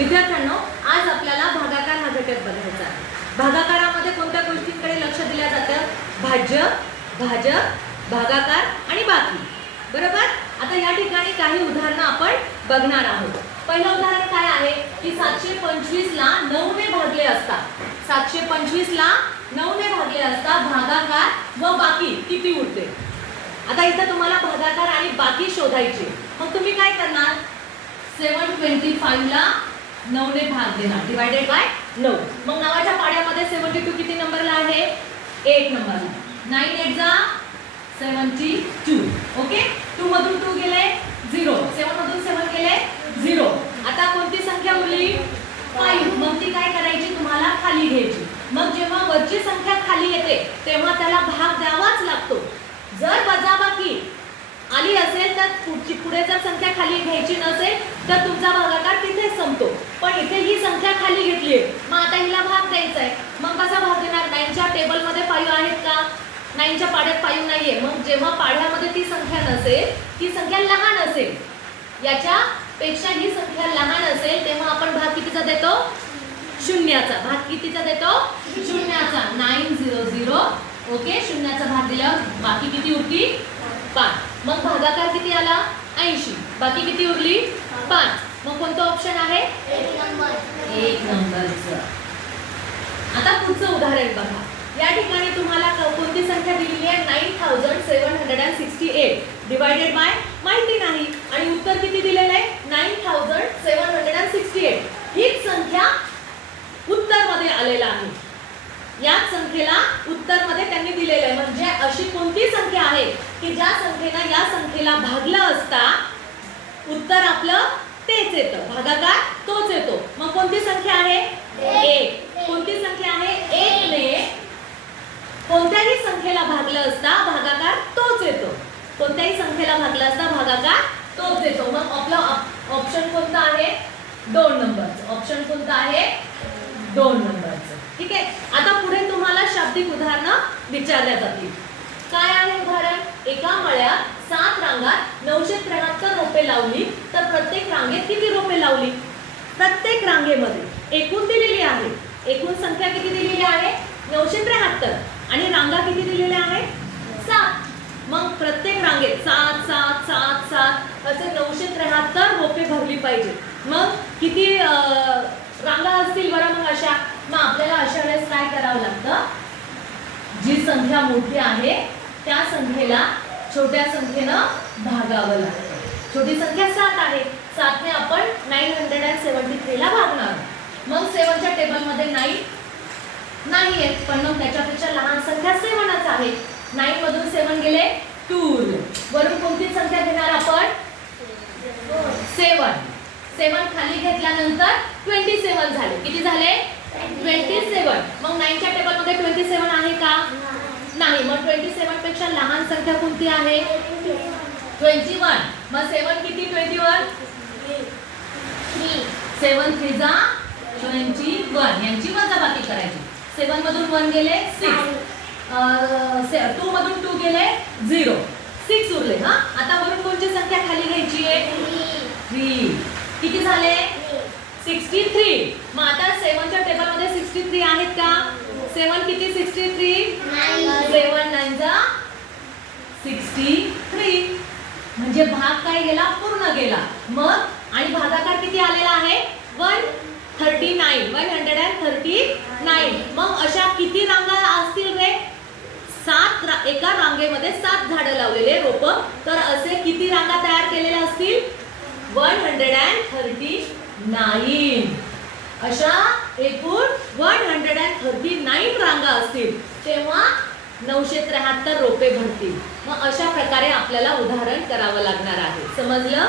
विद्यार्थ्यांनो, आज आपल्याला भागाकार हा घटक बघायचा आहे. भागाकारामध्ये कोणत्या गोष्टींकडे लक्ष दिलं जातं? भाज्य, भाजक, भागाकार आणि बाकी. बरोबर. आता या ठिकाणी काही उदाहरणं आपण बघणार आहोत. पहिलं उदाहरण काय आहे की 725 ला 9 ने भागले असता, 725 ला 9 ने भागले असता भागाकार व बाकी किती उरते? आता इथं तुम्हाला भागाकार आणि बाकी शोधायचे. मग तुम्ही काय करणार? 725 ला 9 ने भाग देणार, डिवाइडेड बाय 9. मग नावाच्या पाड्यामध्ये 72 किती नंबरला आहे? 8 नंबरला. 9 8 जा 72. ओके. 2 मधून 2 गेले 0, 7 मधून 7 गेले 0. आता कोणती संख्या उरली? 5. मग ती काय करायची? तुम्हाला खाली घ्यायची. मग जेव्हा वरची संख्या खाली येते तेव्हा त्याला भाग द्यावाच लागतो. जर वजाबाकी आली असेल तर पुढे जर संख्या खाली घ्यायची नसेल तर तुमचा भागाकार तिथेच संपतो. पण इथे ही संख्या खाली घेतली आहे, मग आता हिला भाग द्यायचा आहे. मग कसा भाग देणार? 9च्या टेबलमध्ये 5 आहेत का? 9च्या पाड्यात 5 नाहीये. मग जेव्हा पाड्यामध्ये ती संख्या नसेल, ती संख्या लहान असेल, याच्या पेक्षा ही संख्या लहान असेल, तेव्हा आपण भाग कितीचा देतो? शून्याचा. भाग कितीचा देतो? शून्याचा. 900. ओके. शून्याचा भाग दिल्यावर बाकी किती उरती? 5. मग भागाकार किती आला? 80. बाकी किती उरली? 5. मग कोणतं ऑप्शन आहे? 1 नंबरचं. आता पुढचं उदाहरण बघा. या ठिकाणी तुम्हाला कोणती संख्या दिलेली आहे? 9768 डिवाइडेड बाय माहिती नाही आणि उत्तर किती दिलेलं आहे? 9768. हीच संख्या उत्तर मध्ये आलेला आहे. याच संख्येला उत्तर मध्ये त्यांनी दिलेलं आहे. म्हणजे अशी कोणती संख्या आहे की ज्या संख्येला या संख्येला भागलं असता उत्तर आपलं तेच येतं, भागाकार तोच येतो. मग कोणती संख्या आहे? 1. कोणती संख्या आहे? 1 ने कोणत्याही संख्येला भागलं असता भागाकार तोच येतो. कोणत्याही संख्येला भागलं असता भागाकार तोच येतो. मग आपला ऑप्शन कोणता आहे? 2 नंबरचं. ऑप्शन कोणता आहे? 2 नंबरचं. ठीक आहे. आता पुढे तुम्हाला शाब्दिक उदाहरणं विचारल्या जातील. काय आहे उदाहरण? एका मळ्यात 7 रांगात 973 रोपे लावली तर प्रत्येक रांगेत किती रोपे लावली? प्रत्येक रांगेमध्ये एकूण दिलेली आहे. एकूण संख्या किती दिलेली आहे? 973 आणि रांगा किती दिलेल्या आहेत? 7. मग प्रत्येक रांगेत 7 7 7 7 असे 973 रोपे भरली पाहिजे. मग किती रांगा असतील बरं मग अशा? मग आपल्याला अशा वेळेस काय करावं लागतं? जी संख्या मोठी आहे त्या संख्येला छोट्या संख्येनं भागावं लागतं. छोटी संख्या 7 आहे. 7 ने आपण 973 ला भागणार. मग 7च्या टेबलमध्ये 9 नाही आहे, पण मग त्याच्यापेक्षा लहान संख्या 7च आहे. 9 मधून 7 गेले 2. वरून कोणती संख्या घेणार आपण? 7. 7 खाली घेतल्यानंतर 27 झाले. किती झाले? 27. मग 9च्या टेबलमध्ये 27 आहे का? नाही. मग 27 पेक्षा लहान संख्या कोणती आहे? 21. मग 7 किती? 21. 7 3 जा 21. यांची वजाबाकी करायची. 7 मधून 1 गेले 6. 2 मधून 2 गेले 0. 6 उरले. हा. आता वरून कोणती संख्या खाली घ्यायची आहे? 3. किती झाले? 63. मग आता 7च्या टेबलमध्ये 63 आहेत का? 7 किती? 63. 7 9 जा 63. म्हणजे भाग काय गेला? पूर्ण गेला. मग आणि भागाकार किती आलेला आहे? 139. 139. मग अशा किती रांगा असतील रे? 7. एका रांगेमध्ये 7 झाडं लावलेले रोप, तर असे किती रांगा तयार केलेल्या असतील? 139. अशा एकूण 139 रांगा असतील तेव्हा 973 रोपे भरतील. मग अशा प्रकारे आपल्याला उदाहरण करावं लागणार आहे. समजलं?